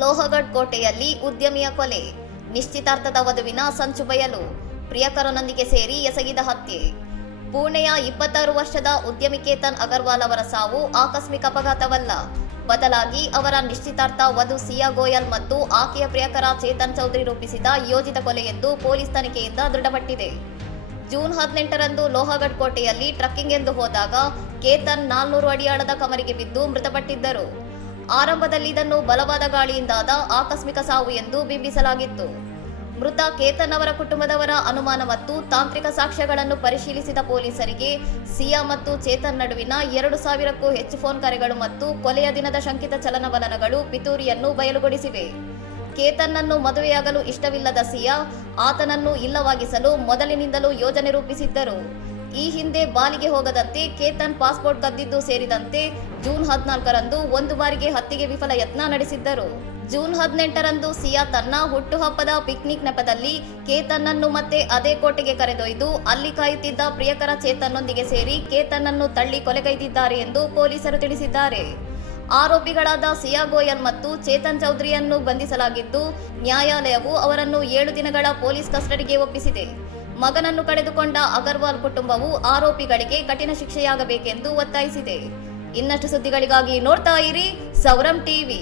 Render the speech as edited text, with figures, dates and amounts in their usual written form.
ಲೋಹಗಢ್ ಕೋಟೆಯಲ್ಲಿ ಉದ್ಯಮಿಯ ಕೊಲೆ, ನಿಶ್ಚಿತಾರ್ಥದ ವಧುವಿನ ಸಂಚು ಬಯಲು, ಪ್ರಿಯಕರನೊಂದಿಗೆ ಸೇರಿ ಎಸಗಿದ ಹತ್ಯೆ. ಪುಣೆಯ 26 ವರ್ಷದ ಉದ್ಯಮಿ ಕೇತನ್ ಅಗರ್ವಾಲ್ ಅವರ ಸಾವು ಆಕಸ್ಮಿಕ ಅಪಘಾತವಲ್ಲ, ಬದಲಾಗಿ ಅವರ ನಿಶ್ಚಿತಾರ್ಥ ವಧು ಸಿಯಾ ಗೋಯಲ್ ಮತ್ತು ಆಕೆಯ ಪ್ರಿಯಕರ ಚೇತನ್ ಚೌಧರಿ ರೂಪಿಸಿದ ಯೋಜಿತ ಕೊಲೆ ಎಂದು ಪೊಲೀಸ್ ತನಿಖೆಯಿಂದ ದೃಢಪಟ್ಟಿದೆ. ಜೂನ್ 18ರಂದು ಲೋಹಗಢ್ ಕೋಟೆಯಲ್ಲಿ ಟ್ರಕ್ಕಿಂಗ್ ಎಂದು ಹೋದಾಗ ಕೇತನ್ 400 ಅಡಿ ಆಳದ ಕಮರಿಗೆ ಬಿದ್ದು ಮೃತಪಟ್ಟಿದ್ದರು. ಆರಂಭದಲ್ಲಿ ಇದನ್ನು ಬಲವಾದ ಗಾಳಿಯಿಂದಾದ ಆಕಸ್ಮಿಕ ಸಾವು ಎಂದು ಬಿಂಬಿಸಲಾಗಿತ್ತು. ಮೃತ ಕೇತನ್ ಅವರ ಕುಟುಂಬದವರ ಅನುಮಾನ ಮತ್ತು ತಾಂತ್ರಿಕ ಸಾಕ್ಷ್ಯಗಳನ್ನು ಪರಿಶೀಲಿಸಿದ ಪೊಲೀಸರಿಗೆ ಸಿಯಾ ಮತ್ತು ಚೇತನ್ ನಡುವಿನ 2,000ಕ್ಕೂ ಹೆಚ್ಚು ಫೋನ್ ಕರೆಗಳು ಮತ್ತು ಕೊಲೆಯ ದಿನದ ಶಂಕಿತ ಚಲನವಲನಗಳು ಪಿತೂರಿಯನ್ನು ಬಯಲುಗೊಳಿಸಿವೆ. ಕೇತನ್ನನ್ನು ಮದುವೆಯಾಗಲು ಇಷ್ಟವಿಲ್ಲದ ಸಿಯಾ ಆತನನ್ನು ಇಲ್ಲವಾಗಿಸಲು ಮೊದಲಿನಿಂದಲೂ ಯೋಜನೆ ರೂಪಿಸಿದ್ದರು. ಈ ಹಿಂದೆ ಬಾಲಿಗೆ ಹೋಗದಂತೆ ಕೇತನ್ ಪಾಸ್ಪೋರ್ಟ್ ಕದ್ದಿದ್ದು ಸೇರಿದಂತೆ ಜೂನ್ 14ರಂದು ಒಂದು ಬಾರಿಗೆ ಹತ್ಯೆಗೆ ವಿಫಲ ಯತ್ನ ನಡೆಸಿದ್ದರು. ಜೂನ್ 18ರಂದು ಸಿಯಾ ತನ್ನ ಹುಟ್ಟುಹಬ್ಬದ ಪಿಕ್ನಿಕ್ ನೆಪದಲ್ಲಿ ಕೇತನ್ನನ್ನು ಮತ್ತೆ ಅದೇ ಕೋಟೆಗೆ ಕರೆದೊಯ್ದು ಅಲ್ಲಿ ಕಾಯುತ್ತಿದ್ದ ಪ್ರಿಯಕರ ಚೇತನ್ನೊಂದಿಗೆ ಸೇರಿ ಕೇತನ್ನನ್ನು ತಳ್ಳಿ ಕೊಲೆಗೈದಿದ್ದಾರೆ ಎಂದು ಪೊಲೀಸರು ತಿಳಿಸಿದ್ದಾರೆ. ಆರೋಪಿಗಳಾದ ಸಿಯಾ ಗೋಯಲ್ ಮತ್ತು ಚೇತನ್ ಚೌಧರಿಯನ್ನು ಬಂಧಿಸಲಾಗಿದ್ದು, ನ್ಯಾಯಾಲಯವು ಅವರನ್ನು 7 ದಿನಗಳ ಪೊಲೀಸ್ ಕಸ್ಟಡಿಗೆ ಒಪ್ಪಿಸಿದೆ. ಮಗನನ್ನು ಕಳೆದುಕೊಂಡ ಅಗರ್ವಾಲ್ ಕುಟುಂಬವು ಆರೋಪಿಗಳಿಗೆ ಕಠಿಣ ಶಿಕ್ಷೆಯಾಗಬೇಕೆಂದು ಒತ್ತಾಯಿಸಿದೆ. ಇನ್ನಷ್ಟು ಸುದ್ದಿಗಳಿಗಾಗಿ ನೋಡ್ತಾ ಇರಿ ಸೌರಂ ಟಿವಿ.